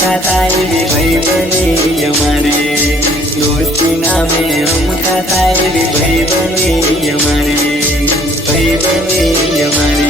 खाता एवी भाई बनी हमारे दोस्ती नामे हम खाता एवी भाई बनी हमारे भाई बनी हमारे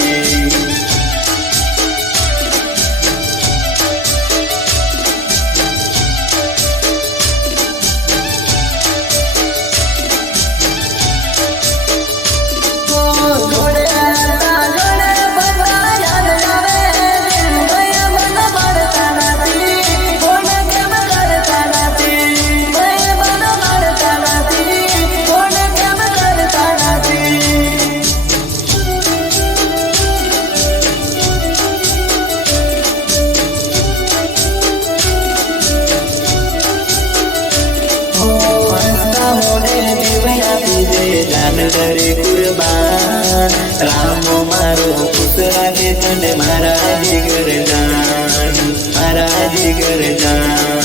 डरे कुर्बान रामो मारो खुश राखे तने मारा जिगर जान मारा जिगर जान।